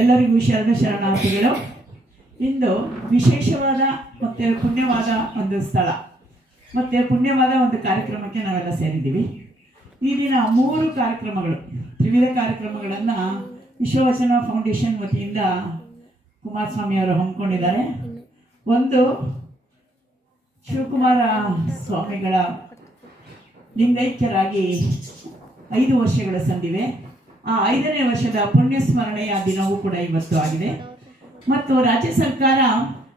ಎಲ್ಲರಿಗೂ ಶರಣ ಶರಣಾರ್ಥಿಗಳು, ಇಂದು ವಿಶೇಷವಾದ ಮತ್ತೆ ಪುಣ್ಯವಾದ ಒಂದು ಸ್ಥಳ, ಮತ್ತೆ ಪುಣ್ಯವಾದ ಒಂದು ಕಾರ್ಯಕ್ರಮಕ್ಕೆ ನಾವೆಲ್ಲ ಸೇರಿದ್ದೀವಿ. ಈ ದಿನ ಮೂರು ಕಾರ್ಯಕ್ರಮಗಳು, ತ್ರಿವಿಧ ಕಾರ್ಯಕ್ರಮಗಳನ್ನು ವಿಶ್ವವಚನ ಫೌಂಡೇಶನ್ ವತಿಯಿಂದ ಕುಮಾರಸ್ವಾಮಿ ಅವರು ಹಮ್ಮಿಕೊಂಡಿದ್ದಾರೆ. ಒಂದು ಶಿವಕುಮಾರ ಸ್ವಾಮಿಗಳ ಲಿಂಗೈಕ್ಯರಾಗಿ ಐದು ವರ್ಷಗಳ ಸಂದಿವೆ. ಆ ಐದನೇ ವರ್ಷದ ಪುಣ್ಯ ಸ್ಮರಣೆಯ ದಿನವೂ ಕೂಡ ಇವತ್ತು ಆಗಿದೆ. ಮತ್ತು ರಾಜ್ಯ ಸರ್ಕಾರ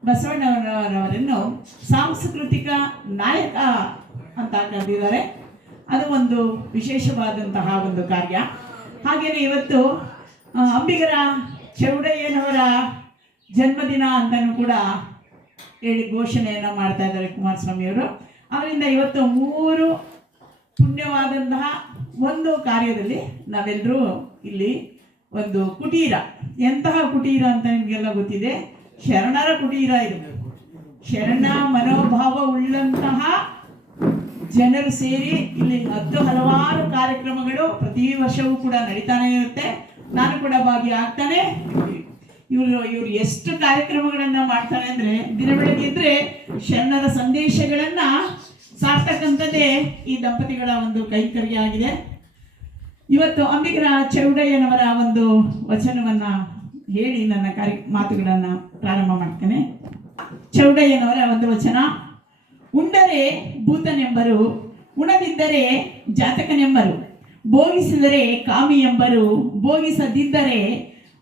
ಬಸವಣ್ಣವರವರನ್ನು ಸಾಂಸ್ಕೃತಿಕ ನಾಯಕ ಅಂತ ಕರೆದಿದ್ದಾರೆ. ಅದು ಒಂದು ವಿಶೇಷವಾದಂತಹ ಒಂದು ಕಾರ್ಯ. ಹಾಗೆಯೇ ಇವತ್ತು ಅಂಬಿಗರ ಚೌಡಯ್ಯನವರ ಜನ್ಮದಿನ ಅಂತಲೂ ಕೂಡ ಹೇಳಿ ಘೋಷಣೆಯನ್ನು ಮಾಡ್ತಾ ಇದ್ದಾರೆ ಕುಮಾರಸ್ವಾಮಿಯವರು. ಅವರಿಂದ ಇವತ್ತು ಮೂರು ಪುಣ್ಯವಾದಂತಹ ಒಂದು ಕಾರ್ಯದಲ್ಲಿ ನಾವೆಲ್ಲರೂ ಇಲ್ಲಿ ಒಂದು ಕುಟೀರ. ಎಂತಹ ಕುಟೀರ ಅಂತ ನಿಮಗೆಲ್ಲ ಗೊತ್ತಿದೆ? ಶರಣರ ಕುಟೀರ ಇದು. ಶರಣ ಮನೋಭಾವ ಉಳ್ಳಂತಹ ಜನರು ಸೇರಿ ಇಲ್ಲಿ ಹತ್ತು ಹಲವಾರು ಕಾರ್ಯಕ್ರಮಗಳು ಪ್ರತಿ ವರ್ಷವೂ ಕೂಡ ನಡೀತಾನೆ ಇರುತ್ತೆ. ನಾನು ಕೂಡ ಭಾಗಿಯಾಗ್ತಾನೆ. ಇವರು ಇವರು ಎಷ್ಟು ಕಾರ್ಯಕ್ರಮಗಳನ್ನ ಮಾಡ್ತಾರೆ ಅಂದ್ರೆ ದಿನ ಬೆಳಗ್ಗೆ ಇದ್ರೆ ಶರಣರ ಸಂದೇಶಗಳನ್ನ ಸಾರ್ತಕ್ಕಂಥದ್ದೇ ಈ ದಂಪತಿಗಳ ಒಂದು ಕೈಕರ್ಯ ಆಗಿದೆ. ಇವತ್ತು ಅಂಬಿಗರ ಚೌಡಯ್ಯನವರ ಒಂದು ವಚನವನ್ನ ಹೇಳಿ ನನ್ನ ಕಾರ್ಯ ಮಾತುಗಳನ್ನ ಪ್ರಾರಂಭ ಮಾಡ್ತೇನೆ. ಚೌಡಯ್ಯನವರ ಒಂದು ವಚನ, ಉಂಡರೆ ಭೂತನೆಂಬರು, ಉಣದಿದ್ದರೆ ಜಾತಕನೆಂಬರು, ಭೋಗಿಸಿದರೆ ಕಾಮಿ ಎಂಬರು, ಭೋಗಿಸದಿದ್ದರೆ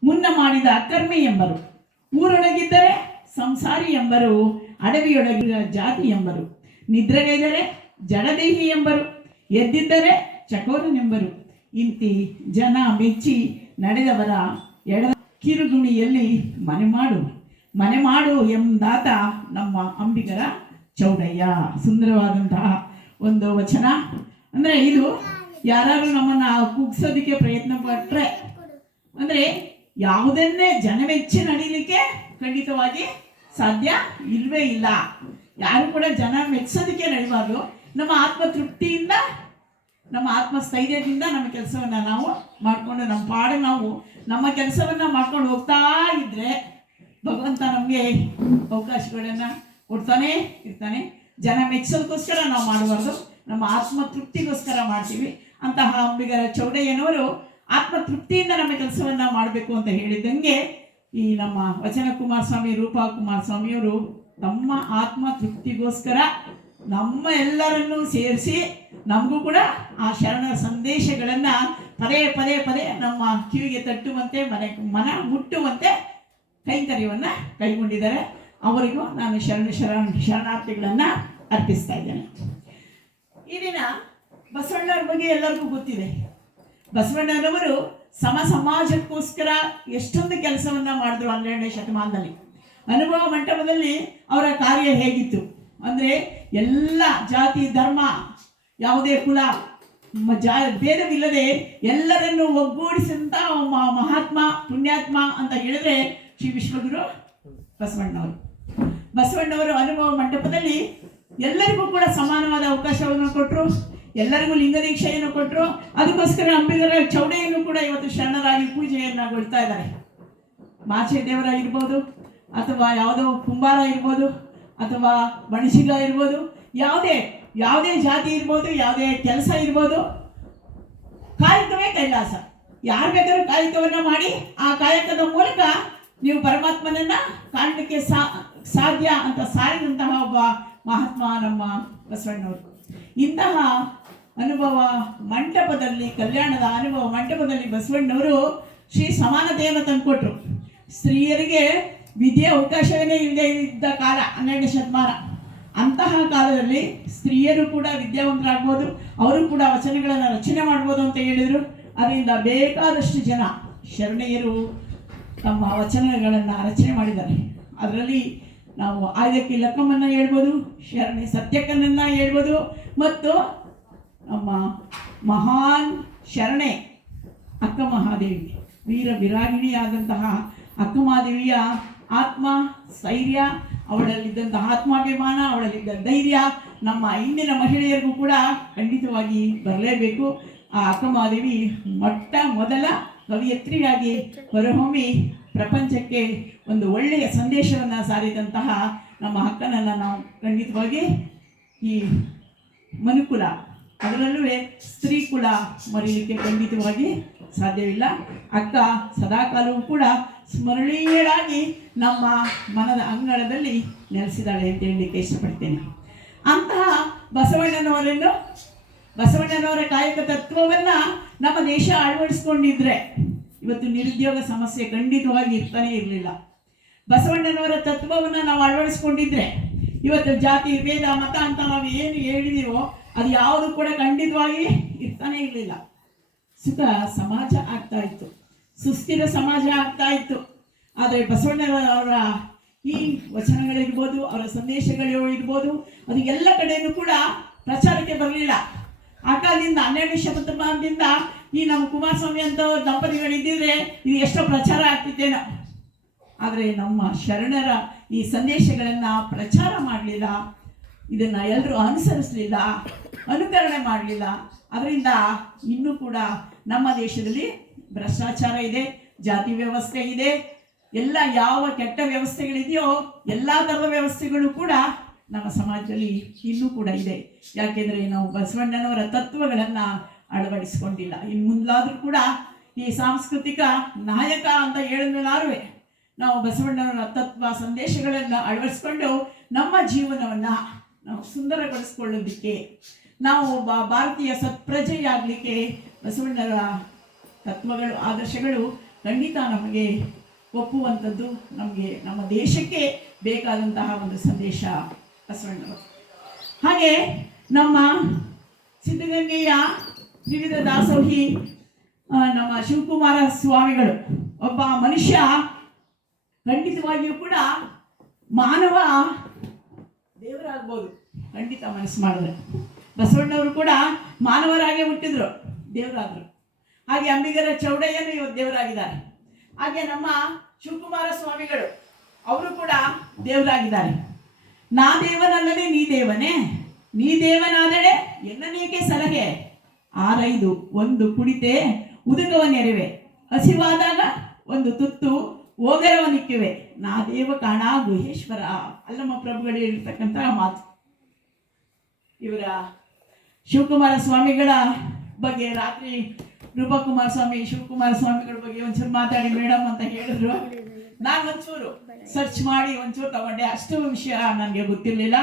ಮುನ್ನ ಮಾಡಿದ ಅಕರ್ಮಿ ಎಂಬರು. ಊರೊಳಗಿದ್ದರೆ ಸಂಸಾರಿ ಎಂಬರು ಅಡವಿಯೊಳಗಿನ ಜಾತಿ ಎಂಬರು. ನಿದ್ರೆಗೈದರೆ ಜಡದೇಹಿ ಎಂಬರು. ಎದ್ದಿದ್ದರೆ ಚಕೋರನೆಂಬರು ಇಂತಿ ಜನ ಮೆಚ್ಚಿ ನಡೆದವರ ಎಡ ಕಿರುಗುಣಿಯಲ್ಲಿ ಮನೆ ಮಾಡು. ಮನೆ ಮಾಡು ಎಂದಾತ ನಮ್ಮ ಅಂಬಿಗರ ಚೌಡಯ್ಯ. ಸುಂದರವಾದಂತಹ ಒಂದು ವಚನ. ಅಂದರೆ ಇದು ಯಾರಾದರೂ ನಮ್ಮನ್ನ ಕುಗ್ಸೋದಕ್ಕೆ ಪ್ರಯತ್ನ ಪಟ್ಟರೆ ಅಂದರೆ ಯಾವುದನ್ನೇ ಜನಮೆಚ್ಚಿ ನಡೀಲಿಕ್ಕೆ ಖಂಡಿತವಾಗಿ ಸಾಧ್ಯ ಇಲ್ವೇ ಇಲ್ಲ. ಯಾರು ಕೂಡ ಜನ ಮೆಚ್ಚೋದಕ್ಕೆ ನಡಿಬಾರ್ದು. ನಮ್ಮ ಆತ್ಮ ತೃಪ್ತಿಯಿಂದ ನಮ್ಮ ಆತ್ಮ ಸ್ಥೈರ್ಯದಿಂದ ನಮ್ಮ ಕೆಲಸವನ್ನ ನಾವು ಮಾಡಿಕೊಂಡು, ನಮ್ಮ ಪಾಡು ನಾವು, ನಮ್ಮ ಕೆಲಸವನ್ನ ಮಾಡ್ಕೊಂಡು ಹೋಗ್ತಾ ಇದ್ರೆ ಭಗವಂತ ನಮಗೆ ಅವಕಾಶಗಳನ್ನ ಕೊಡ್ತಾನೆ ಇರ್ತಾನೆ. ಜನ ಮೆಚ್ಚೋದಕ್ಕೋಸ್ಕರ ನಾವು ಮಾಡಬಾರ್ದು. ನಮ್ಮ ಆತ್ಮ ತೃಪ್ತಿಗೋಸ್ಕರ ಮಾಡ್ತೀವಿ. ಅಂತಹ ಅಂಬಿಗರ ಚೌಡಯ್ಯನವರು ಆತ್ಮ ತೃಪ್ತಿಯಿಂದ ನಮ್ಮ ಕೆಲಸವನ್ನ ಮಾಡಬೇಕು ಅಂತ ಹೇಳಿದಂಗೆ ಈ ನಮ್ಮ ವಚನ ಕುಮಾರಸ್ವಾಮಿ ರೂಪಾ ಕುಮಾರಸ್ವಾಮಿಯವರು ತಮ್ಮ ಆತ್ಮ ತೃಪ್ತಿಗೋಸ್ಕರ ನಮ್ಮ ಎಲ್ಲರನ್ನೂ ಸೇರಿಸಿ ನಮಗೂ ಕೂಡ ಆ ಶರಣರ ಸಂದೇಶಗಳನ್ನು ಪದೇ ಪದೇ ಪದೇ ನಮ್ಮ ಕಿವಿಗೆ ತಟ್ಟುವಂತೆ, ಮನೆ, ಮನ ಮುಟ್ಟುವಂತೆ ಕೈಂಕರ್ಯವನ್ನು ಕೈಗೊಂಡಿದ್ದಾರೆ. ಅವರಿಗೂ ನಾನು ಶರಣ ಶರಣ, ಶರಣಾರ್ಥಿಗಳನ್ನು ಅರ್ಪಿಸ್ತಾ ಇದ್ದೇನೆ. ಈ ದಿನ ಬಸವಣ್ಣವ್ರ ಬಗ್ಗೆ ಎಲ್ಲರಿಗೂ ಗೊತ್ತಿದೆ. ಬಸವಣ್ಣನವರು ಸಮ ಸಮಾಜಕ್ಕೋಸ್ಕರ ಎಷ್ಟೊಂದು ಕೆಲಸವನ್ನ ಮಾಡಿದ್ರು ಹನ್ನೆರಡನೇ ಶತಮಾನದಲ್ಲಿ. ಅನುಭವ ಮಂಟಪದಲ್ಲಿ ಅವರ ಕಾರ್ಯ ಹೇಗಿತ್ತು? ಅಂದರೆ ಎಲ್ಲ ಜಾತಿ, ಧರ್ಮ, ಯಾವುದೇ ಕುಲ ಜಾ, ಭೇದವಿಲ್ಲದೆ ಎಲ್ಲರನ್ನು ಒಗ್ಗೂಡಿಸಿದಂಥ ಮಹಾತ್ಮ, ಪುಣ್ಯಾತ್ಮ ಅಂತ ಹೇಳಿದ್ರೆ ಶ್ರೀ ವಿಶ್ವಗುರು ಬಸವಣ್ಣವರು ಬಸವಣ್ಣವರು ಅನುಭವ ಮಂಟಪದಲ್ಲಿ ಎಲ್ಲರಿಗೂ ಕೂಡ ಸಮಾನವಾದ ಅವಕಾಶವನ್ನು ಕೊಟ್ಟರು ಎಲ್ಲರಿಗೂ ಲಿಂಗ ದೀಕ್ಷೆಯನ್ನು ಕೊಟ್ಟರು ಅದಕ್ಕೋಸ್ಕರ ಅಂಬಿಗರ ಚೌಡೆಯನ್ನು ಕೂಡ ಇವತ್ತು ಶರಣರಾಗಿ ಪೂಜೆಯನ್ನು ಕೊಡ್ತಾ ಇದ್ದಾರೆ. ಮಾಚೆ ದೇವರಾಗಿರ್ಬೋದು, ಅಥವಾ ಯಾವುದೋ ಕುಂಬಾರ ಇರ್ಬೋದು, ಅಥವಾ ಬಣಸಿಗ ಇರ್ಬೋದು, ಯಾವುದೇ ಯಾವುದೇ ಜಾತಿ ಇರ್ಬೋದು, ಯಾವುದೇ ಕೆಲಸ ಇರ್ಬೋದು, ಕಾಯಕವೇ ಕೈಲಾಸ. ಯಾರು ಬೇಕಾದ್ರೂ ಕಾಯಕವನ್ನು ಮಾಡಿ ಆ ಕಾಯಕದ ಮೂಲಕ ನೀವು ಪರಮಾತ್ಮನನ್ನ ಕಾಣಲಿಕ್ಕೆ ಸಾಧ್ಯ ಅಂತ ಸಾರಿದಂತಹ ಒಬ್ಬ ಮಹಾತ್ಮ ನಮ್ಮ ಬಸವಣ್ಣವರು. ಇಂತಹ ಅನುಭವ ಮಂಟಪದಲ್ಲಿ, ಕಲ್ಯಾಣದ ಅನುಭವ ಮಂಟಪದಲ್ಲಿ ಬಸವಣ್ಣವರು ಶ್ರೀ ಸಮಾನತೆಯನ್ನು ತಂದುಕೊಟ್ರು ಸ್ತ್ರೀಯರಿಗೆ ವಿದ್ಯೆ ಅವಕಾಶವೇ ಇಲ್ಲದೆ ಇದ್ದ ಕಾಲ, ಹನ್ನೆರಡನೇ ಶತಮಾನ. ಅಂತಹ ಕಾಲದಲ್ಲಿ ಸ್ತ್ರೀಯರು ಕೂಡ ವಿದ್ಯಾವಂತರಾಗ್ಬೋದು, ಅವರು ಕೂಡ ವಚನಗಳನ್ನು ರಚನೆ ಮಾಡ್ಬೋದು ಅಂತ ಹೇಳಿದರು. ಅದರಿಂದ ಬೇಕಾದಷ್ಟು ಜನ ಶರಣೆಯರು ತಮ್ಮ ವಚನಗಳನ್ನು ರಚನೆ ಮಾಡಿದ್ದಾರೆ. ಅದರಲ್ಲಿ ನಾವು ಆಯ್ದಕ್ಕಿ ಲಕ್ಕಮ್ಮನ್ನ ಹೇಳ್ಬೋದು, ಶರಣೆ ಸತ್ಯಕ್ಕನನ್ನ ಹೇಳ್ಬೋದು, ಮತ್ತು ನಮ್ಮ ಮಹಾನ್ ಶರಣೆ ಅಕ್ಕ ಮಹಾದೇವಿ ವೀರ ವಿರಾಗಿಣಿಯಾದಂತಹ ಅಕ್ಕ ಮಹಾದೇವಿಯ ಆತ್ಮ ಸ್ಥೈರ್ಯ ಅವಳಲ್ಲಿದ್ದಂತಹ ಆತ್ಮಾಭಿಮಾನ, ಅವಳಲ್ಲಿದ್ದ ಧೈರ್ಯ ನಮ್ಮ ಇಂದಿನ ಮಹಿಳೆಯರಿಗೂ ಕೂಡ ಖಂಡಿತವಾಗಿ ಬರಲೇಬೇಕು. ಆ ಅಕ್ಕ ಮಹಾದೇವಿ ಮೊಟ್ಟ ಮೊದಲ ಕವಿಯತ್ರಿಯಾಗಿ ಹೊರಹೊಮ್ಮಿ ಪ್ರಪಂಚಕ್ಕೆ ಒಂದು ಒಳ್ಳೆಯ ಸಂದೇಶವನ್ನು ಸಾರಿದಂತಹ ನಮ್ಮ ಅಕ್ಕನನ್ನು ನಾವು ಖಂಡಿತವಾಗಿ ಈ ಮನುಕುಲ ಅದರಲ್ಲೂ ಸ್ತ್ರೀ ಕುಲ ಮರೀಲಿಕ್ಕೆ ಖಂಡಿತವಾಗಿ ಸಾಧ್ಯವಿಲ್ಲ. ಅಕ್ಕ ಸದಾಕಾಲವೂ ಕೂಡ ಸ್ಮರಣೀಯರಾಗಿ ನಮ್ಮ ಮನದ ಅಂಗಳದಲ್ಲಿ ನೆಲೆಸಿದಾಳೆ ಅಂತ ಹೇಳಲಿಕ್ಕೆ ಇಷ್ಟಪಡ್ತೇನೆ. ಅಂತಹ ಬಸವಣ್ಣನವರನ್ನು, ಬಸವಣ್ಣನವರ ಕಾಯಕ ತತ್ವವನ್ನು ನಮ್ಮ ದೇಶ ಅಳವಡಿಸ್ಕೊಂಡಿದ್ರೆ ಇವತ್ತು ನಿರುದ್ಯೋಗ ಸಮಸ್ಯೆ ಖಂಡಿತವಾಗಿ ಇರ್ತಾನೆ ಇರಲಿಲ್ಲ. ಬಸವಣ್ಣನವರ ತತ್ವವನ್ನು ನಾವು ಅಳವಡಿಸ್ಕೊಂಡಿದ್ರೆ ಇವತ್ತು ಜಾತಿ, ಭೇದ, ಮತ ಅಂತ ನಾವು ಏನು ಹೇಳಿದೀವೋ ಅದು ಯಾವುದು ಕೂಡ ಖಂಡಿತವಾಗಿ ಇರ್ತಾನೆ ಇರಲಿಲ್ಲ. ಸುಖ ಸಮಾಜ ಆಗ್ತಾ ಇತ್ತು. ಸುಸ್ಥಿರ ಸಮಾಜ ಆಗ್ತಾ ಇತ್ತು. ಆದರೆ ಬಸವಣ್ಣರವರ ಈ ವಚನಗಳಿರ್ಬೋದು, ಅವರ ಸಂದೇಶಗಳು ಇರ್ಬೋದು, ಅದು ಎಲ್ಲ ಕಡೆಯೂ ಕೂಡ ಪ್ರಚಾರಕ್ಕೆ ಬರಲಿಲ್ಲ. ಆ ಕಾಲದಿಂದ ಹನ್ನೆರಡನೇ ಶತಮಾನದಿಂದ ಈ ನಮ್ಮ ಕುಮಾರಸ್ವಾಮಿ ಅಂತ ದಂಪತಿಗಳಿದ್ದಿದ್ರೆ ಇದು ಎಷ್ಟೋ ಪ್ರಚಾರ ಆಗ್ತಿದ್ದೇನೋ ಆದರೆ ನಮ್ಮ ಶರಣರ ಈ ಸಂದೇಶಗಳನ್ನು ಪ್ರಚಾರ ಮಾಡಲಿಲ್ಲ. ಇದನ್ನು ಎಲ್ಲರೂ ಅನುಸರಿಸಲಿಲ್ಲ, ಅನುಕರಣೆ ಮಾಡಲಿಲ್ಲ. ಅದರಿಂದ ಇನ್ನೂ ಕೂಡ ನಮ್ಮ ದೇಶದಲ್ಲಿ ಭ್ರಷ್ಟಾಚಾರ ಇದೆ, ಜಾತಿ ವ್ಯವಸ್ಥೆ ಇದೆ. ಎಲ್ಲ ಯಾವ ಕೆಟ್ಟ ವ್ಯವಸ್ಥೆಗಳಿದೆಯೋ ಎಲ್ಲ ಥರದ ವ್ಯವಸ್ಥೆಗಳು ಕೂಡ ನಮ್ಮ ಸಮಾಜದಲ್ಲಿ ಇನ್ನೂ ಕೂಡ ಇದೆ. ಯಾಕೆಂದರೆ ನಾವು ಬಸವಣ್ಣನವರ ತತ್ವಗಳನ್ನು ಅಳವಡಿಸಿಕೊಂಡಿಲ್ಲ. ಇನ್ನು ಮುಂದಾದರೂ ಕೂಡ ಈ ಸಾಂಸ್ಕೃತಿಕ ನಾಯಕ ಅಂತ ಹೇಳಿದ್ಮೇಲಾರುವೆ ನಾವು ಬಸವಣ್ಣನವರ ತತ್ವ ಸಂದೇಶಗಳನ್ನು ಅಳವಡಿಸ್ಕೊಂಡು ನಮ್ಮ ಜೀವನವನ್ನು ನಾವು ಸುಂದರಗೊಳಿಸ್ಕೊಳ್ಳೋದಕ್ಕೆ ನಾವು ಒಬ್ಬ ಭಾರತೀಯ ಸತ್ಪ್ರಜೆಯಾಗಲಿಕ್ಕೆ ಬಸವಣ್ಣರ ತತ್ವಗಳು, ಆದರ್ಶಗಳು ಖಂಡಿತ ನಮಗೆ ಒಪ್ಪುವಂಥದ್ದು. ನಮಗೆ ನಮ್ಮ ದೇಶಕ್ಕೆ ಬೇಕಾದಂತಹ ಒಂದು ಸಂದೇಶ ಬಸವಣ್ಣರು. ಹಾಗೆ ನಮ್ಮ ಸಿದ್ಧಗಂಗೆಯ ವಿವಿಧ ದಾಸೋಹಿ ನಮ್ಮ ಶಿವಕುಮಾರ ಸ್ವಾಮಿಗಳು, ಒಬ್ಬ ಮನುಷ್ಯ ಖಂಡಿತವಾಗಿಯೂ ಕೂಡ ಮಾನವ ದೇವರಾಗ್ಬೋದು. ಖಂಡಿತ ಮನಸ್ಸು ಮಾಡಿದ್ರೆ ಬಸವಣ್ಣವರು ಕೂಡ ಮಾನವರಾಗೇ ಹುಟ್ಟಿದ್ರು. ದೇವರಾದರು. ಹಾಗೆ ಅಂಬಿಗರ ಚೌಡಯ್ಯನು ಇವತ್ತು ದೇವರಾಗಿದ್ದಾರೆ. ಹಾಗೆ ನಮ್ಮ ಶಿವಕುಮಾರ ಸ್ವಾಮಿಗಳು, ಅವರು ಕೂಡ ದೇವರಾಗಿದ್ದಾರೆ. ನಾ ದೇವನಲ್ಲದೆ ನೀ ದೇವನೇ. ನೀ ದೇವನಾದಡೆ ಎನ್ನನೇಕೆ ಸಲಹೆ? ಆರೈದು, ಒಂದು ಕುಡಿತೆ ಉದಕವ ನೆರವೆ. ಹಸಿವಾದಾಗ ಒಂದು ತುತ್ತು ಓಗರವನಿಕ್ಕಿವೆ ನಾ ದೇವ ಕಾಣ ಗುಹೇಶ್ವರ. ಅಲ್ಲಮ್ಮ ಪ್ರಭುಗಳು ಮಾತು. ಇವರ ಶಿವಕುಮಾರ ಸ್ವಾಮಿಗಳ ಬಗ್ಗೆ ರಾತ್ರಿ ರೂಪಕುಮಾರ ಸ್ವಾಮಿ, ಶಿವಕುಮಾರ ಸ್ವಾಮಿಗಳ ಬಗ್ಗೆ ಒಂಚೂರು ಮಾತಾಡಿ ಮೇಡಮ್ ಅಂತ ಹೇಳಿದ್ರು. ನಾನು ಒಂಚೂರು ಸರ್ಚ್ ಮಾಡಿ ಒಂಚೂರು ತಗೊಂಡೆ. ಅಷ್ಟು ವಿಷಯ ನನಗೆ ಗೊತ್ತಿರಲಿಲ್ಲ.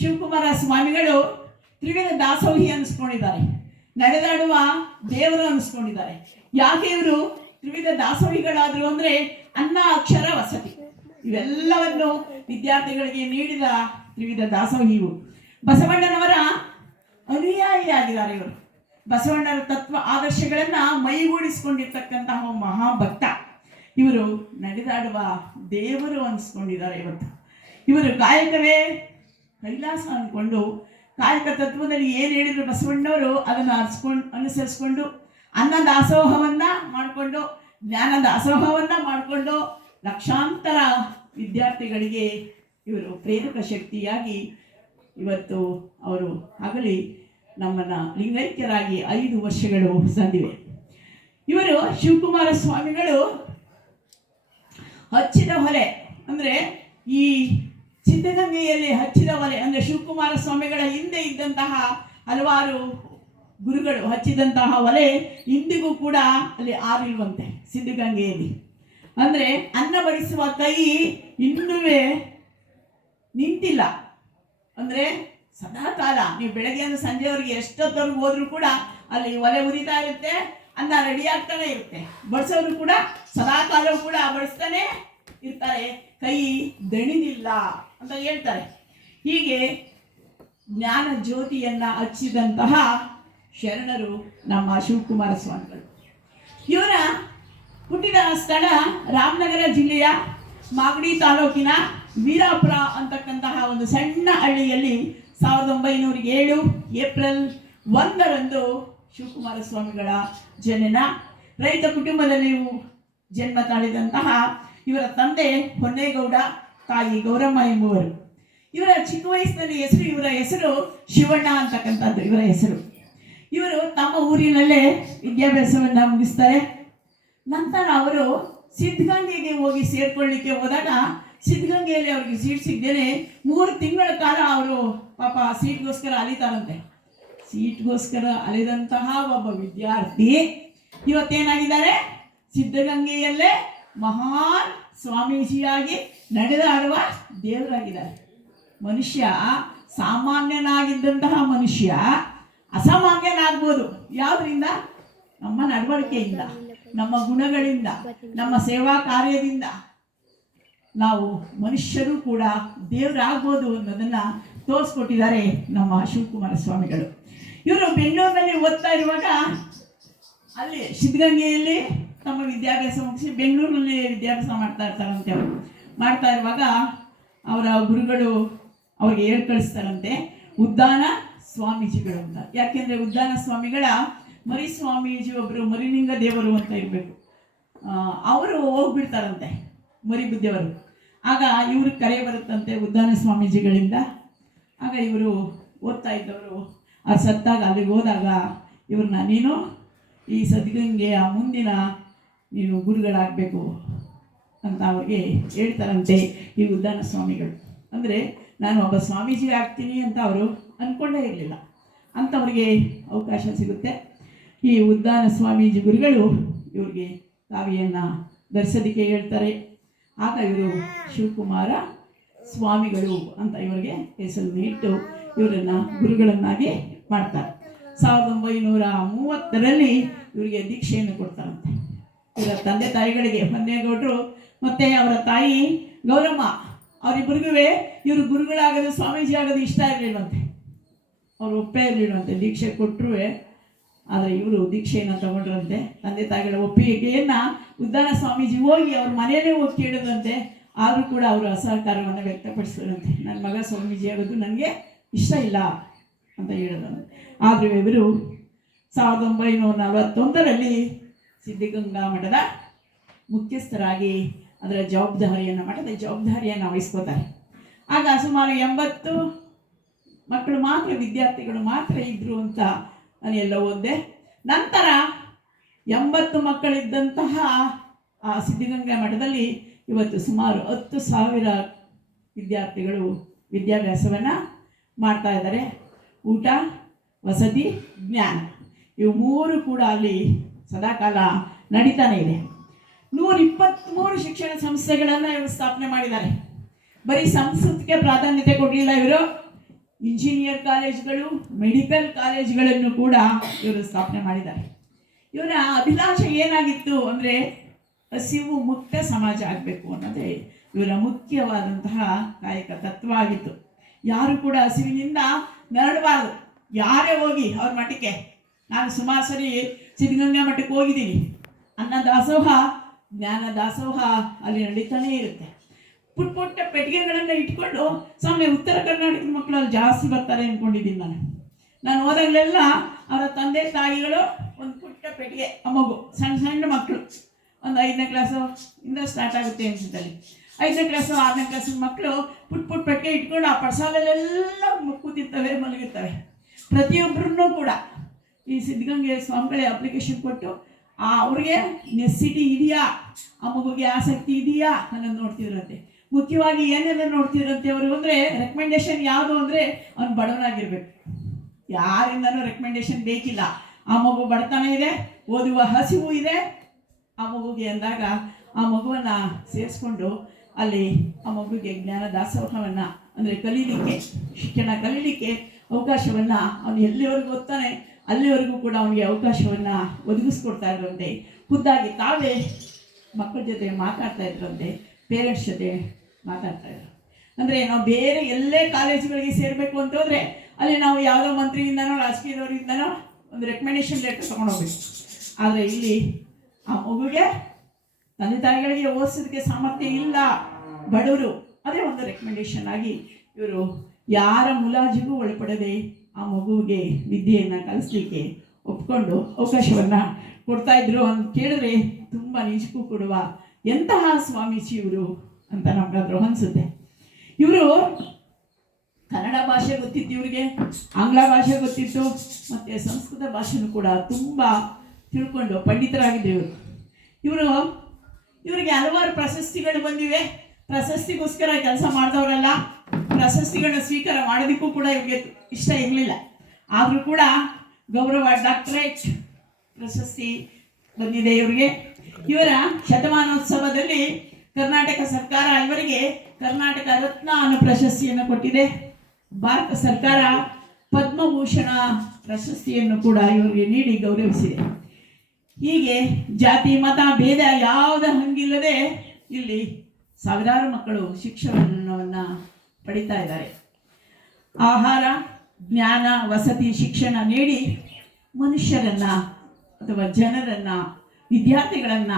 ಶಿವಕುಮಾರ ಸ್ವಾಮಿಗಳು ತ್ರಿವಿಧ ದಾಸೋಹಿ ಅನಿಸ್ಕೊಂಡಿದ್ದಾರೆ. ನಡೆದಾಡುವ ದೇವರು ಅನಿಸ್ಕೊಂಡಿದ್ದಾರೆ. ಯಾಕೆ ಇವರು ತ್ರಿವಿಧ ದಾಸೋಹಿಗಳಾದ್ರು ಅಂದ್ರೆ ಅನ್ನ, ಅಕ್ಷರ, ವಸತಿ. ಇವೆಲ್ಲವನ್ನು ವಿದ್ಯಾರ್ಥಿಗಳಿಗೆ ನೀಡಿದ ತ್ರಿವಿಧ ದಾಸೋಹಿಯು ಬಸವಣ್ಣನವರ ಅನುಯಾಯಿಯಾಗಿದ್ದಾರೆ ಇವರು. ಬಸವಣ್ಣರ ತತ್ವ ಆದರ್ಶಗಳನ್ನ ಮೈಗೂಡಿಸಿಕೊಂಡಿರ್ತಕ್ಕಂತಹ ಮಹಾಭಕ್ತ. ಇವರು ನಡೆದಾಡುವ ದೇವರು ಅನಿಸ್ಕೊಂಡಿದ್ದಾರೆ ಇವತ್ತು. ಇವರು ಕಾಯಕವೇ ಕೈಲಾಸ ಅಂದ್ಕೊಂಡು ಕಾಯಕ ತತ್ವದಲ್ಲಿ ಏನು ಹೇಳಿದ್ರು ಬಸವಣ್ಣವರು ಅದನ್ನು ಅರ್ಸ್ಕೊಂಡು ಅನುಸರಿಸ್ಕೊಂಡು ಅನ್ನ ದಾಸೋಹವನ್ನ ಮಾಡಿಕೊಂಡು ಜ್ಞಾನ ದಾಸೋಹವನ್ನ ಮಾಡಿಕೊಂಡು ಲಕ್ಷಾಂತರ ವಿದ್ಯಾರ್ಥಿಗಳಿಗೆ ಇವರು ಪ್ರೇರಕ ಶಕ್ತಿಯಾಗಿ ಇವತ್ತು ಅವರು ಆಗಲಿ ನಮ್ಮನ್ನು ಲಿಂಗೈಕ್ಯರಾಗಿ ಐದು ವರ್ಷಗಳು ಸಂದಿವೆ. ಇವರು ಶಿವಕುಮಾರ ಸ್ವಾಮಿಗಳು ಹಚ್ಚಿದ ಹೊಲೆ ಅಂದರೆ ಈ ಸಿದ್ಧಗಂಗೆಯಲ್ಲಿ ಹಚ್ಚಿದ ಒಲೆ ಅಂದರೆ ಶಿವಕುಮಾರ ಸ್ವಾಮಿಗಳ ಹಿಂದೆ ಇದ್ದಂತಹ ಹಲವಾರು ಗುರುಗಳು ಹಚ್ಚಿದಂತಹ ಒಲೆ ಇಂದಿಗೂ ಕೂಡ ಅಲ್ಲಿ ಆರಿಲ್ವಂತೆ ಸಿದ್ಧಗಂಗೆಯಲ್ಲಿ ಅಂದರೆ ಅನ್ನ ಬಡಿಸುವ ಕೈ ಇನ್ನೂ ನಿಂತಿಲ್ಲ. ಅಂದರೆ ಸದಾಕಾಲ ನೀವು ಬೆಳಗ್ಗೆಯಿಂದ ಸಂಜೆವರೆಗೆ ಎಷ್ಟೊತ್ತವರೆಗೂ ಹೋದ್ರೂ ಕೂಡ ಅಲ್ಲಿ ಒಲೆ ಉರಿತಾ ಇರುತ್ತೆ, ಅನ್ನ ರೆಡಿ ಆಗ್ತಾನೆ ಇರುತ್ತೆ. ಬಡಿಸೋರು ಕೂಡ ಸದಾ ಕಾಲವೂ ಕೂಡ ಬಡಿಸ್ತಾನೆ ಇರ್ತಾರೆ. ಕೈ ದಣಿದಿಲ್ಲ ಅಂತ ಹೇಳ್ತಾರೆ. ಹೀಗೆ ಜ್ಞಾನ ಜ್ಯೋತಿಯನ್ನ ಹಚ್ಚಿದಂತಹ ಶರಣರು ನಮ್ಮ ಶಿವಕುಮಾರ ಸ್ವಾಮಿಗಳು ಇವರ ಹುಟ್ಟಿದ ಸ್ಥಳ ರಾಮನಗರ ಜಿಲ್ಲೆಯ ಮಾಗಡಿ ತಾಲೂಕಿನ ವೀರಾಪುರ ಅಂತಕ್ಕಂತಹ ಒಂದು ಸಣ್ಣ ಹಳ್ಳಿಯಲ್ಲಿ ಸಾವಿರದ ಒಂಬೈನೂರ ಏಳು ಏಪ್ರಿಲ್ ಒಂದರಂದು ಶಿವಕುಮಾರ ಸ್ವಾಮಿಗಳ ಜನನ ರೈತ ಕುಟುಂಬದಲ್ಲಿ ಜನ್ಮ ತಾಳಿದಂತಹ ಇವರ ತಂದೆ ಹೊನ್ನೇಗೌಡ, ತಾಯಿ ಗೌರಮ್ಮ ಎಂಬುವರು. ಇವರ ಚಿಕ್ಕ ವಯಸ್ಸಿನಲ್ಲಿ ಹೆಸರು, ಇವರ ಹೆಸರು ಶಿವಣ್ಣ ಅಂತಕ್ಕಂಥದ್ದು, ಇವರ ಹೆಸರು. ಇವರು ತಮ್ಮ ಊರಿನಲ್ಲೇ ವಿದ್ಯಾಭ್ಯಾಸವನ್ನು ಮುಗಿಸ್ತಾರೆ. ನಂತರ ಅವರು ಸಿದ್ಧಗಂಗೆಗೆ ಹೋಗಿ ಸೇರ್ಕೊಳ್ಳಿಕ್ಕೆ ಹೋದಾಗ ಸಿದ್ಧಗಂಗೆಯಲ್ಲಿ ಅವ್ರಿಗೆ ಸೀಟ್ ಸಿಗ್ದೇನೆ ಮೂರು ತಿಂಗಳ ಕಾಲ ಅವರು ಪಾಪ ಸೀಟ್ಗೋಸ್ಕರ ಅಲಿತಾರಂತೆ. ಸೀಟ್ಗೋಸ್ಕರ ಅಲಿದಂತಹ ಒಬ್ಬ ವಿದ್ಯಾರ್ಥಿ ಇವತ್ತೇನಾಗಿದ್ದಾರೆ? ಸಿದ್ಧಗಂಗೆಯಲ್ಲೇ ಮಹಾನ್ ಸ್ವಾಮೀಜಿಯಾಗಿ ನಡೆದಾಡುವ ದೇವರಾಗಿದ್ದಾರೆ. ಮನುಷ್ಯ ಸಾಮಾನ್ಯನಾಗಿದ್ದಂತಹ ಮನುಷ್ಯ ಅಸಾಮಾನ್ಯನಾಗ್ಬೋದು ಯಾವುದರಿಂದ? ನಮ್ಮ ನಡವಳಿಕೆಯಿಂದ, ನಮ್ಮ ಗುಣಗಳಿಂದ, ನಮ್ಮ ಸೇವಾ ಕಾರ್ಯದಿಂದ. ನಾವು ಮನುಷ್ಯರು ಕೂಡ ದೇವರಾಗ್ಬೋದು ಅನ್ನೋದನ್ನ ತೋರಿಸ್ಕೊಟ್ಟಿದ್ದಾರೆ ನಮ್ಮ ಶಿವಕುಮಾರ ಸ್ವಾಮಿಗಳು ಇವರು ಬೆಂಗಳೂರಿನಲ್ಲಿ ಓದ್ತಾ ಇರುವಾಗ ಅಲ್ಲಿ ಸಿದ್ಧಗಂಗೆಯಲ್ಲಿ ತಮ್ಮ ವಿದ್ಯಾಭ್ಯಾಸ ಮುಗಿಸಿ ಬೆಂಗಳೂರಿನಲ್ಲಿ ವಿದ್ಯಾಭ್ಯಾಸ ಮಾಡ್ತಾ ಇರ್ತಾರಂತೆ ಅವರು. ಮಾಡ್ತಾ ಇರುವಾಗ ಅವರ ಗುರುಗಳು ಅವ್ರಿಗೆ ಏರ್ಪಡಿಸ್ತಾರಂತೆ ಉದ್ದಾನ ಸ್ವಾಮೀಜಿಗಳು ಅಂತ ಯಾಕೆಂದ್ರೆ ಉದ್ದಾನ ಸ್ವಾಮಿಗಳ ಮರಿ ಸ್ವಾಮೀಜಿ ಒಬ್ಬರು ಮರಿಲಿಂಗ ದೇವರು ಅಂತ ಇರಬೇಕು. ಅವರು ಹೋಗ್ಬಿಡ್ತಾರಂತೆ, ಮರಿ ಬುದ್ಧಿಯವರು. ಆಗ ಇವರು ಕರೆ ಬರುತ್ತಂತೆ ಉದ್ದಾನ ಸ್ವಾಮೀಜಿಗಳಿಂದ. ಆಗ ಇವರು ಓದ್ತಾ ಇದ್ದವರು, ಆ ಸತ್ತಾಗ ಅಲ್ಲಿಗೆ ಹೋದಾಗ ಇವ್ರನ್ನ, ನೀನು ಈ ಸದ್ಗಂಗೆಯ ಮುಂದಿನ ನೀನು ಗುರುಗಳಾಗಬೇಕು ಅಂತ ಅವ್ರಿಗೆ ಹೇಳ್ತಾರಂತೆ ಈ ಉದ್ದಾನ ಸ್ವಾಮಿಗಳು. ಅಂದರೆ, ನಾನು ಒಬ್ಬ ಸ್ವಾಮೀಜಿ ಆಗ್ತೀನಿ ಅಂತ ಅವರು ಅಂದ್ಕೊಂಡೇ ಇರಲಿಲ್ಲ. ಅಂಥವ್ರಿಗೆ ಅವಕಾಶ ಸಿಗುತ್ತೆ. ಈ ಉದ್ದಾನ ಸ್ವಾಮೀಜಿ ಗುರುಗಳು ಇವ್ರಿಗೆ ಕಾವಿಯನ್ನು ಧರಿಸೋದಕ್ಕೆ ಹೇಳ್ತಾರೆ. ಆಗ ಇವರು ಶಿವಕುಮಾರ ಸ್ವಾಮಿಗಳು ಅಂತ ಇವರಿಗೆ ಹೆಸರನ್ನು ಇಟ್ಟು ಇವರನ್ನು ಗುರುಗಳನ್ನಾಗಿ ಮಾಡ್ತಾರೆ. ಸಾವಿರದ ಒಂಬೈನೂರ ಮೂವತ್ತರಲ್ಲಿ ಇವರಿಗೆ ದೀಕ್ಷೆಯನ್ನು ಕೊಡ್ತಾರಂತೆ. ಇವರ ತಂದೆ ತಾಯಿಗಳಿಗೆ ಹೊನ್ನೇಗೌಡರು, ಮತ್ತು ಅವರ ತಾಯಿ ಗೌರಮ್ಮ ಅವರಿಬ್ಬರಿಗೂ ಇವರು ಗುರುಗಳಾಗೋದು ಸ್ವಾಮೀಜಿ ಆಗೋದು ಇಷ್ಟ ಇರಲಿಲ್ವಂತೆ. ಅವ್ರು ಒಪ್ಪೇ ಇರಲಿಲ್ವಂತೆ ದೀಕ್ಷೆ ಕೊಟ್ಟರು ಆದರೆ ಇವರು ದೀಕ್ಷೆಯನ್ನು ತಗೊಂಡ್ರಂತೆ. ತಂದೆ ತಾಯಿಗಳ ಒಪ್ಪಿಗೆಯನ್ನು ಉದ್ದಾನ ಸ್ವಾಮೀಜಿ ಹೋಗಿ ಅವ್ರ ಮನೆಯಲ್ಲೇ ಹೋಗಿ ಕೇಳಿದ್ರಂತೆ ಆದರೂ ಕೂಡ ಅವರು ಅಸಹಕಾರವನ್ನು ವ್ಯಕ್ತಪಡಿಸಿದ್ರಂತೆ. ನನ್ನ ಮಗ ಸ್ವಾಮೀಜಿ ಆಗೋದು ನನಗೆ ಇಷ್ಟ ಇಲ್ಲ ಅಂತ ಹೇಳಿದ್ರು ಆದರೆ ಇವರು ಸಾವಿರದ ಒಂಬೈನೂರ ನಲವತ್ತೊಂದರಲ್ಲಿ ಸಿದ್ಧಗಂಗಾ ಮಠದ ಮುಖ್ಯಸ್ಥರಾಗಿ ಅದರ ಜವಾಬ್ದಾರಿಯನ್ನು, ಮಠದ ಜವಾಬ್ದಾರಿಯನ್ನು ವಹಿಸ್ಕೋತಾರೆ. ಆಗ ಸುಮಾರು ಎಂಬತ್ತು ಮಕ್ಕಳು ಮಾತ್ರ ವಿದ್ಯಾರ್ಥಿಗಳು ಮಾತ್ರ ಇದ್ದರು ಅಂತ ನಾನು ಎಲ್ಲ ಓದಿದೆ. ನಂತರ ಎಂಬತ್ತು ಮಕ್ಕಳಿದ್ದಂತಹ ಆ ಸಿದ್ಧಗಂಗಾ ಮಠದಲ್ಲಿ ಇವತ್ತು ಸುಮಾರು ಹತ್ತು ಸಾವಿರ ವಿದ್ಯಾರ್ಥಿಗಳು ವಿದ್ಯಾಭ್ಯಾಸವನ್ನು ಮಾಡ್ತಾ ಇದ್ದಾರೆ. ಊಟ, ವಸತಿ, ಜ್ಞಾನ. ಇವು ಮೂರು ಕೂಡ ಅಲ್ಲಿ ಸದಾಕಾಲ ನಡೀತಾನೆ ಇದೆ. ನೂರ ಇಪ್ಪತ್ತ್ಮೂರು ಶಿಕ್ಷಣ ಸಂಸ್ಥೆಗಳನ್ನು ಇವರು ಸ್ಥಾಪನೆ ಮಾಡಿದ್ದಾರೆ. ಬರೀ ಸಂಸ್ಕೃತಿಗೆ ಪ್ರಾಧಾನ್ಯತೆ ಕೊಡಲಿಲ್ಲ ಇವರು. ಇಂಜಿನಿಯರ್ ಕಾಲೇಜ್ಗಳು ಮೆಡಿಕಲ್ ಕಾಲೇಜ್ಗಳನ್ನು ಕೂಡ ಇವರು ಸ್ಥಾಪನೆ ಮಾಡಿದ್ದಾರೆ. ಇವರ ಅಭಿಲಾಷೆ ಏನಾಗಿತ್ತು ಅಂದರೆ ಹಸಿವು ಮುಕ್ತ ಸಮಾಜ ಆಗಬೇಕು ಅನ್ನೋದೇ ಇವರ ಮುಖ್ಯವಾದಂತಹ ಕಾಯಕ ತತ್ವ ಆಗಿತ್ತು. ಯಾರು ಕೂಡ ಹಸಿವಿನಿಂದ ನರಳಬಾರ್ದು ಯಾರೇ ಹೋಗಿ ಅವ್ರ ಮಠಕ್ಕೆ. ನಾನು ಸುಮಾರು ಸರಿ ಸಿದ್ಧಗಂಗಾ ಮಠಕ್ಕೆ ಹೋಗಿದ್ದೀನಿ. ಅನ್ನ ದಾಸೋಹ, ಜ್ಞಾನ ದಾಸೋಹ ಅಲ್ಲಿ ನಡೀತಾನೇ ಇರುತ್ತೆ. ಪುಟ್ಟ ಪುಟ್ಟ ಪೆಟ್ಟಿಗೆಗಳನ್ನು ಇಟ್ಕೊಂಡು, ಸ್ವಾಮಿ ಉತ್ತರ ಕರ್ನಾಟಕದ ಮಕ್ಕಳು ಅಲ್ಲಿ ಜಾಸ್ತಿ ಬರ್ತಾರೆ ಅಂದ್ಕೊಂಡಿದ್ದೀನಿ ನಾನು. ನಾನು ಹೋದಾಗಲೆಲ್ಲ ಅವರ ತಂದೆ ತಾಯಿಗಳು ಒಂದು ಪುಟ್ಟ ಪೆಟ್ಟಿಗೆ ಮಗು ಸಣ್ಣ ಸಣ್ಣ ಮಕ್ಕಳು. ಒಂದು ಐದನೇ ಕ್ಲಾಸು ಇಂದ ಸ್ಟಾರ್ಟ್ ಆಗುತ್ತೆ ಅನ್ಸುತ್ತಲ್ಲಿ ಐದನೇ ಕ್ಲಾಸು ಆರನೇ ಕ್ಲಾಸ್ ಮಕ್ಕಳು ಪುಟ್ ಪುಟ್ ಪೆಟ್ಟಿಗೆ ಇಟ್ಕೊಂಡು ಆ ಪರ್ಸಾಲಲ್ಲೆಲ್ಲ ಕೂತಿರ್ತವೆ ಮಲಗಿರ್ತವೆ. ಪ್ರತಿಯೊಬ್ಬರನ್ನೂ ಕೂಡ ಈ ಸಿದ್ಧಗಂಗೆ ಸ್ವಾಮಿಗಳೇ ಅಪ್ಲಿಕೇಶನ್ ಕೊಟ್ಟು, ಆ, ಅವ್ರಿಗೆ ನೆಸಿಟಿ ಇದೆಯಾ? ಆ ಮಗುಗೆ ಆಸಕ್ತಿ ಇದೆಯಾ? ಅನ್ನೋದು ನೋಡ್ತಿದ್ರಂತೆ ಮುಖ್ಯವಾಗಿ ಏನೆಲ್ಲ ನೋಡ್ತಿದ್ರಂತೆ ಅವರು ಅಂದರೆ ರೆಕಮೆಂಡೇಶನ್ ಯಾವುದು ಅಂದರೆ ಅವ್ನು ಬಡವನಾಗಿರ್ಬೇಕು. ಯಾರಿಂದನೂ ರೆಕಮೆಂಡೇಶನ್ ಬೇಕಿಲ್ಲ. ಆ ಮಗು ಬಡತನ ಇದೆ, ಓದುವ ಹಸಿವು ಇದೆ. ಆ ಮಗುಗೆ ಅಂದಾಗ ಆ ಮಗುವನ್ನು ಸೇರಿಸ್ಕೊಂಡು ಅಲ್ಲಿ ಆ ಮಗುಗೆ ಜ್ಞಾನ ದಾಸೋಹವನ್ನು ಅಂದರೆ ಕಲೀಲಿಕ್ಕೆ, ಶಿಕ್ಷಣ ಕಲೀಲಿಕ್ಕೆ ಅವಕಾಶವನ್ನು ಅವನು ಎಲ್ಲಿವರೆಗೂ ಓದ್ತಾನೆ, ಅಲ್ಲಿವರೆಗೂ ಕೂಡ ಅವನಿಗೆ ಅವಕಾಶವನ್ನು ಒದಗಿಸ್ಕೊಡ್ತಾ ಇದ್ರಂತೆ. ಖುದ್ದಾಗಿ ತಾವೇ ಮಕ್ಕಳ ಜೊತೆ ಮಾತಾಡ್ತಾ ಇದ್ರಂತೆ. ಪೇರೆಂಟ್ಸ್ ಜೊತೆ ಮಾತಾಡ್ತಾ ಇದ್ರು. ಅಂದರೆ ನಾವು ಬೇರೆ ಎಲ್ಲೇ ಕಾಲೇಜುಗಳಿಗೆ ಸೇರಬೇಕು ಅಂತ ಹೋದರೆ ಅಲ್ಲಿ ನಾವು ಯಾವುದೋ ಮಂತ್ರಿಯಿಂದನೋ, ರಾಜಕೀಯದವರಿಂದನೋ ಒಂದು ರೆಕಮೆಂಡೇಶನ್ ಲೆಟರ್ ತೊಗೊಂಡೋಗ್ಬೇಕು ಆದರೆ ಇಲ್ಲಿ ಆ ಮಗುಗೆ ತಂದೆ ತಾಯಿಗಳಿಗೆ ಓದಿಸೋದಕ್ಕೆ ಸಾಮರ್ಥ್ಯ ಇಲ್ಲ. ಬಡವರು ಅದೇ ಒಂದು ರೆಕಮೆಂಡೇಶನ್ ಆಗಿ ಇವರು ಯಾರ ಮುಲಾಜಿಗೂ ಒಳಪಡದೆ ಆ ಮಗುವಿಗೆ ವಿದ್ಯೆಯನ್ನು ಕಲಿಸ್ಲಿಕ್ಕೆ ಒಪ್ಕೊಂಡು ಅವಕಾಶವನ್ನು ಕೊಡ್ತಾ ಇದ್ರು ಅಂತ ಕೇಳಿದ್ರೆ ತುಂಬ ನಿಜಕ್ಕೂ ಕೊಡುವ ಎಂತಹ ಸ್ವಾಮೀಜಿ ಇವರು ಅಂತ ನಮ್ಗಾದ್ರೂ ಅನ್ಸುತ್ತೆ. ಇವರು ಕನ್ನಡ ಭಾಷೆ ಗೊತ್ತಿತ್ತು ಇವರಿಗೆ, ಆಂಗ್ಲ ಭಾಷೆ ಗೊತ್ತಿತ್ತು, ಮತ್ತು ಸಂಸ್ಕೃತ ಭಾಷೆನೂ ಕೂಡ ತುಂಬ ತಿಳ್ಕೊಂಡು ಪಂಡಿತರಾಗಿದ್ದರು ಇವರು. ಇವರಿಗೆ ಹಲವಾರು ಪ್ರಶಸ್ತಿಗಳು ಬಂದಿವೆ. ಪ್ರಶಸ್ತಿಗೋಸ್ಕರ ಕೆಲಸ ಮಾಡಿದವರಲ್ಲ ಪ್ರಶಸ್ತಿಗಳನ್ನ ಸ್ವೀಕಾರ ಮಾಡೋದಕ್ಕೂ ಕೂಡ ಇವ್ರಿಗೆ ಇಷ್ಟ ಇರಲಿಲ್ಲ. ಆದರೂ ಕೂಡ ಗೌರವ ಡಾಕ್ಟರೇಟ್ ಪ್ರಶಸ್ತಿ ಬಂದಿದೆ ಇವರಿಗೆ. ಇವರ ಶತಮಾನೋತ್ಸವದಲ್ಲಿ ಕರ್ನಾಟಕ ಸರ್ಕಾರ ಇವರಿಗೆ ಕರ್ನಾಟಕ ರತ್ನ ಅನ್ನೋ ಪ್ರಶಸ್ತಿಯನ್ನು ಕೊಟ್ಟಿದೆ. ಭಾರತ ಸರ್ಕಾರ ಪದ್ಮಭೂಷಣ ಪ್ರಶಸ್ತಿಯನ್ನು ಕೂಡ ಇವರಿಗೆ ನೀಡಿ ಗೌರವಿಸಿದೆ. ಹೀಗೆ ಜಾತಿ, ಮತ, ಭೇದ ಯಾವುದ ಹಂಗಿಲ್ಲದೆ ಇಲ್ಲಿ ಸಾವಿರಾರು ಮಕ್ಕಳು ಶಿಕ್ಷಣವನ್ನು ಪಡಿತಾ ಇದ್ದಾರೆ. ಆಹಾರ, ಜ್ಞಾನ, ವಸತಿ, ಶಿಕ್ಷಣ ನೀಡಿ ಮನುಷ್ಯರನ್ನ ಅಥವಾ ಜನರನ್ನ ವಿದ್ಯಾರ್ಥಿಗಳನ್ನ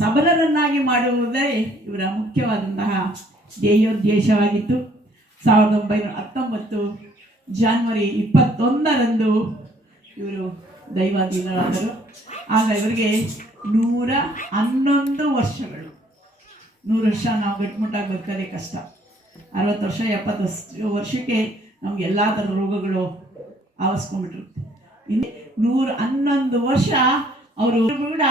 ಸಬಲರನ್ನಾಗಿ ಮಾಡುವುದೇ ಇವರ ಮುಖ್ಯವಾದಂತಹ ಧ್ಯೇಯೋದ್ದೇಶವಾಗಿತ್ತು. ಸಾವಿರದ ಒಂಬೈನೂರ ಹತ್ತೊಂಬತ್ತು ಜಾನ್ವರಿ ಇಪ್ಪತ್ತೊಂದರಂದು ಇವರು ದೈವಾಧೀನರಾದರು. ಆಗ ಇವರಿಗೆ ನೂರ ಹನ್ನೊಂದು ವರ್ಷಗಳು. ನೂರು ವರ್ಷ ನಾವು ಗಟ್ಟಿಮುಟ್ಟಾಗಿ ಬದುಕೋದೇ ಕಷ್ಟ. ಅರವತ್ತು ವರ್ಷ, ಎಪ್ಪತ್ತು ವರ್ಷ ವರ್ಷಕ್ಕೆ ನಮ್ಗೆ ಎಲ್ಲ ಥರದ ರೋಗಗಳು ಆವರಿಸ್ಕೊಂಡ್ಬಿಟ್ಟಿರುತ್ತೆ ಇಲ್ಲಿ ನೂರ ಹನ್ನೊಂದು ವರ್ಷ ಅವರು ಕೂಡ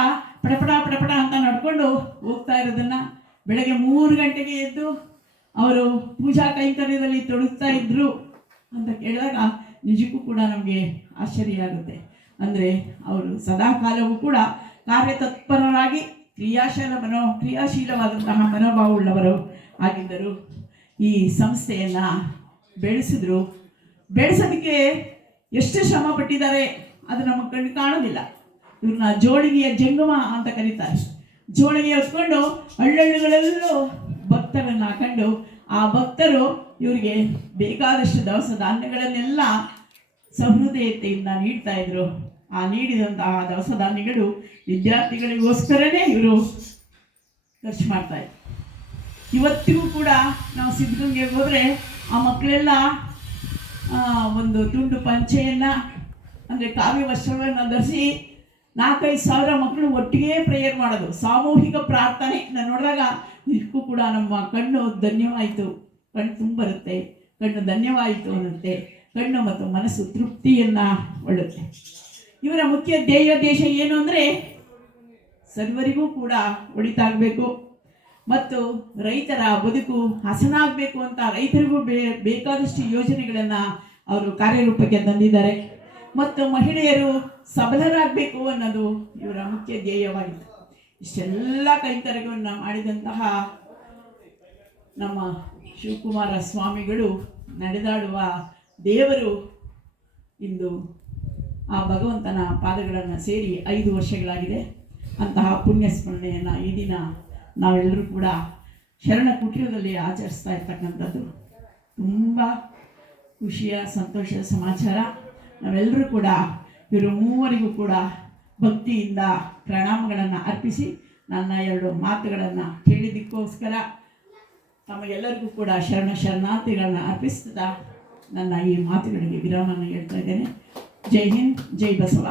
ಪಡಪಡ ಪಡಪಡ ಅಂತ ನಡ್ಕೊಂಡು ಹೋಗ್ತಾ ಇರೋದನ್ನ ಬೆಳಗ್ಗೆ ಮೂರು ಗಂಟೆಗೆ ಎದ್ದು ಅವರು ಪೂಜಾ ಕೈಂಕರ್ಯದಲ್ಲಿ ತೊಡಗ್ತಾ ಇದ್ರು ಅಂತ ಕೇಳಿದಾಗ ನಿಜಕ್ಕೂ ಕೂಡ ನಮಗೆ ಆಶ್ಚರ್ಯ ಆಗುತ್ತೆ. ಅಂದರೆ ಅವರು ಸದಾ ಕಾಲವೂ ಕೂಡ ಕಾರ್ಯತತ್ಪರರಾಗಿ ಕ್ರಿಯಾಶೀಲ ಮನೋ, ಕ್ರಿಯಾಶೀಲವಾದಂತಹ ಮನೋಭಾವವುಳ್ಳವರು ಆಗಿದ್ದರು. ಈ ಸಂಸ್ಥೆಯನ್ನು ಬೆಳೆಸಿದ್ರು. ಬೆಳೆಸೋದಕ್ಕೆ ಎಷ್ಟು ಶ್ರಮ ಪಟ್ಟಿದ್ದಾರೆ, ಅದು ನಮಗೆ ಕಣ್ಣು ಕಾಣೋದಿಲ್ಲ. ಇವ್ರನ್ನ ಜೋಳಿಗೆಯ ಜಂಗಮ ಅಂತ ಕರೀತಾರೆ. ಜೋಳಿಗೆ ಹೊಸ್ಕೊಂಡು ಹಳ್ಳಹಳ್ಳಿಗಳಲ್ಲೂ ಭಕ್ತರನ್ನ ಹಾಕೊಂಡು ಆ ಭಕ್ತರು ಇವರಿಗೆ ಬೇಕಾದಷ್ಟು ದವಸ ಧಾನ್ಯಗಳನ್ನೆಲ್ಲ ಸಹೃದಯತೆಯಿಂದ ನೀಡ್ತಾ ಇದ್ರು. ಆ ನೀಡಿದಂತಹ ದವಸ ಧಾನ್ಯಗಳು ವಿದ್ಯಾರ್ಥಿಗಳಿಗೋಸ್ಕರನೇ ಇವರು ಖರ್ಚು ಮಾಡ್ತಾ ಇದ್ರು. ಇವತ್ತಿಗೂ ಕೂಡ ನಾವು ಸಿದ್ಧಗಂಗೆಗೆ ಹೋದರೆ ಆ ಮಕ್ಕಳೆಲ್ಲ ಒಂದು ತುಂಡು ಪಂಚೆಯನ್ನು, ಅಂದರೆ ಕಾವ್ಯ ವಸ್ತ್ರಗಳನ್ನ ಧರಿಸಿ ನಾಲ್ಕೈದು ಸಾವಿರ ಮಕ್ಕಳು ಒಟ್ಟಿಗೆ ಪ್ರೇಯರ್ ಮಾಡೋದು, ಸಾಮೂಹಿಕ ಪ್ರಾರ್ಥನೆ. ನಾನು ನೋಡಿದಾಗ ನಿಜಕ್ಕೂ ಕೂಡ ನಮ್ಮ ಕಣ್ಣು ಧನ್ಯವಾಯಿತು. ಕಣ್ಣು ತುಂಬರುತ್ತೆ, ಕಣ್ಣು ಧನ್ಯವಾಯಿತು ಅನ್ನುತ್ತೆ. ಕಣ್ಣು ಮತ್ತು ಮನಸ್ಸು ತೃಪ್ತಿಯನ್ನು ಒಳ್ಳುತ್ತೆ. ಇವರ ಮುಖ್ಯ ಧ್ಯೇಯೋದ್ದೇಶ ಏನು ಅಂದರೆ ಸರ್ವರಿಗೂ ಕೂಡ ಒಳಿತಾಗಬೇಕು ಮತ್ತು ರೈತರ ಬದುಕು ಹಸನಾಗಬೇಕು ಅಂತ ರೈತರಿಗೂ ಬೇ, ಬೇಕಾದಷ್ಟು ಯೋಜನೆಗಳನ್ನು ಅವರು ಕಾರ್ಯರೂಪಕ್ಕೆ ತಂದಿದ್ದಾರೆ. ಮತ್ತು ಮಹಿಳೆಯರು ಸಬಲರಾಗಬೇಕು ಅನ್ನೋದು ಇವರ ಮುಖ್ಯ ಧ್ಯೇಯವಾಯಿತು ಇಷ್ಟೆಲ್ಲ ಕೈಂಕರ್ಯವನ್ನು ಮಾಡಿದಂತಹ ನಮ್ಮ ಶಿವಕುಮಾರ ಸ್ವಾಮಿಗಳು ನಡೆದಾಡುವ ದೇವರು ಇಂದು ಆ ಭಗವಂತನ ಪಾದಗಳನ್ನು ಸೇರಿ ಐದು ವರ್ಷಗಳಾಗಿದೆ. ಅಂತಹ ಪುಣ್ಯ ಸ್ಮರಣೆಯನ್ನು ಈ ದಿನ ನಾವೆಲ್ಲರೂ ಕೂಡ ಶರಣ ಕುಟೀರದಲ್ಲಿ ಆಚರಿಸ್ತಾ ಇರ್ತಕ್ಕಂಥದ್ದು. ತುಂಬ ಖುಷಿಯ, ಸಂತೋಷದ ಸಮಾಚಾರ. ನಾವೆಲ್ಲರೂ ಕೂಡ ಇವರು ಮೂವರಿಗೂ ಕೂಡ ಭಕ್ತಿಯಿಂದ ಪ್ರಣಾಮಗಳನ್ನು ಅರ್ಪಿಸಿ ನನ್ನ ಎರಡು ಮಾತುಗಳನ್ನು ಕೇಳಿದ್ದಕ್ಕೋಸ್ಕರ ತಮಗೆಲ್ಲರಿಗೂ ಕೂಡ ಶರಣ ಶರಣಾರ್ಥಿಗಳನ್ನು ಅರ್ಪಿಸ್ತಾ ನನ್ನ ಈ ಮಾತುಗಳಿಗೆ ವಿರಾಮವನ್ನು ಹೇಳ್ತಾ ಇದ್ದೇನೆ. ಜೈ ಹಿಂದ್, ಜೈ ಬಸವ.